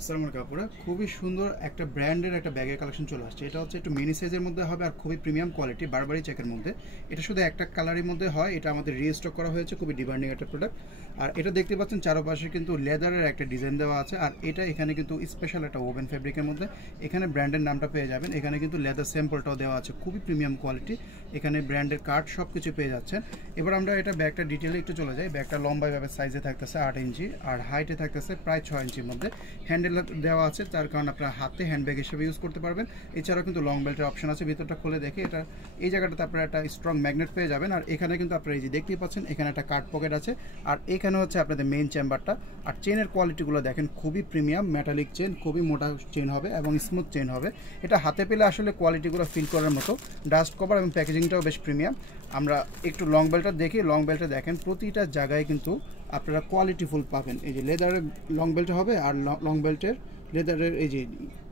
আসসালামু আলাইকুম আপুরা, খুবই সুন্দর একটা ব্র্যান্ডের একটা ব্যাগের কালেকশন চলে আসছে। এটা হচ্ছে একটু মিনি সাইজের মধ্যে হবে আর খুবই প্রিমিয়াম কোয়ালিটি, বারবারি চেকের মধ্যে। এটা শুধু একটা কালারের মধ্যে হয়। এটা আমাদের রিস্টক করা হয়েছে, খুবই ডিমান্ডিং একটা প্রোডাক্ট। আর এটা দেখতে পাচ্ছেন চারপাশে কিন্তু লেদারের একটা ডিজাইন দেওয়া আছে। আর এটা এখানে কিন্তু স্পেশাল একটা ওভেন ফেব্রিকের মধ্যে এখানে ব্র্যান্ডের নামটা পেয়ে যাবেন। এখানে কিন্তু লেদার স্যাম্পলটাও দেওয়া আছে, খুবই প্রিমিয়াম কোয়ালিটি। এখানে ব্র্যান্ডের কার্ড সব কিছু পেয়ে যাচ্ছেন। এবার আমরা এটা ব্যাগটা ডিটেলে একটু চলে যাই। ব্যাগটা লম্বাইভাবে সাইজে থাকতেছে 8 ইঞ্চি আর হাইটে থাকতেছে প্রায় 6 ইঞ্চির মধ্যে। হ্যান্ডেল দেওয়া আছে, তার কারণে আপনার হাতে হ্যান্ডব্যাগ হিসেবে ইউজ করতে পারবেন। এছাড়াও কিন্তু লং বেল্টের অপশন আছে। ভিতরটা খুলে দেখে এটা এই জায়গাটাতে আপনারা একটা স্ট্রং ম্যাগনেট পেয়ে যাবেন। আর এখানে কিন্তু আপনারা এই যে দেখতেই পাচ্ছেন, এখানে একটা কার্ড পকেট আছে। আর এখানে হচ্ছে আপনাদের মেইন চেম্বারটা। আর চেনের কোয়ালিটিগুলো দেখেন, খুবই প্রিমিয়াম মেটালিক চেন, খুবই মোটা চেন হবে এবং স্মুথ চেন হবে। এটা হাতে পেলে আসলে কোয়ালিটিগুলো ফিল করার মতো। ডাস্ট কভার এবং প্যাকেজিংটাও বেশ প্রিমিয়াম। আমরা একটু লং বেল্টটা দেখি। লং বেল্টটা দেখেন প্রতিটা জায়গায় কিন্তু আপনারা কোয়ালিটিফুল পাবেন। এই যে লেদারের লং বেল্ট হবে আর লং বেল্টের লেদারের এই যে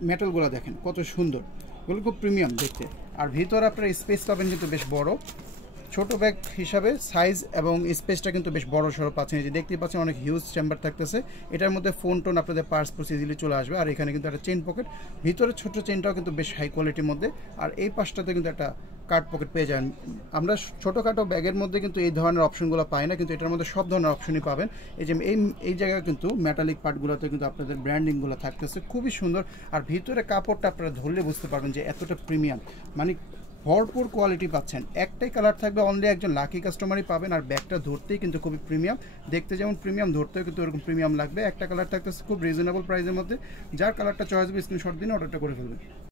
মেটালগুলো দেখেন কত সুন্দর, এগুলো খুব প্রিমিয়াম দেখতে। আর ভিতরে আপনারা স্পেস পাবেন কিন্তু বেশ বড়, ছোট ব্যাগ হিসাবে সাইজ এবং স্পেসটা কিন্তু বেশ বড় সড়ো পাচ্ছেন। এই যে দেখতেই পাচ্ছেন অনেক হিউজ চেম্বার থাকতেছে। এটার মধ্যে ফোন টোন আপনাদের পার্স পুর্স ইজিলি চলে আসবে। আর এখানে কিন্তু একটা চেন পকেট, ভিতরে ছোট চেনটাও কিন্তু বেশ হাই কোয়ালিটির মধ্যে। আর এই পাশটাতে কিন্তু একটা কার্ড পকেট পেয়ে যান। আমরা ছোটোখাটো ব্যাগের মধ্যে কিন্তু এই ধরনের অপশনগুলো পাই না, কিন্তু এটার মধ্যে সব ধরনের অপশনই পাবেন। এই যে এই জায়গায় কিন্তু মেটালিক পার্টগুলোতে কিন্তু আপনাদের ব্র্যান্ডিংগুলো থাকতেছে, খুবই সুন্দর। আর ভিতরে কাপড়টা আপনারা ধরলে বুঝতে পারবেন যে এতটা প্রিমিয়াম, মানে ভরপুর কোয়ালিটি পাচ্ছেন। একটাই কালার থাকবে, অনলি একজন লাকি কাস্টমারই পাবেন। আর ব্যাগটা ধরতেই কিন্তু খুবই প্রিমিয়াম, দেখতে যেমন প্রিমিয়াম, ধরতেও কিন্তু এরকম প্রিমিয়াম লাগবে। একটা কালার থাকতেছে খুব রিজনেবল প্রাইসের মধ্যে। যার কালারটা চয়েস হবে স্ক্রিনশট দিন অর্ডারটা করে ফেলবেন।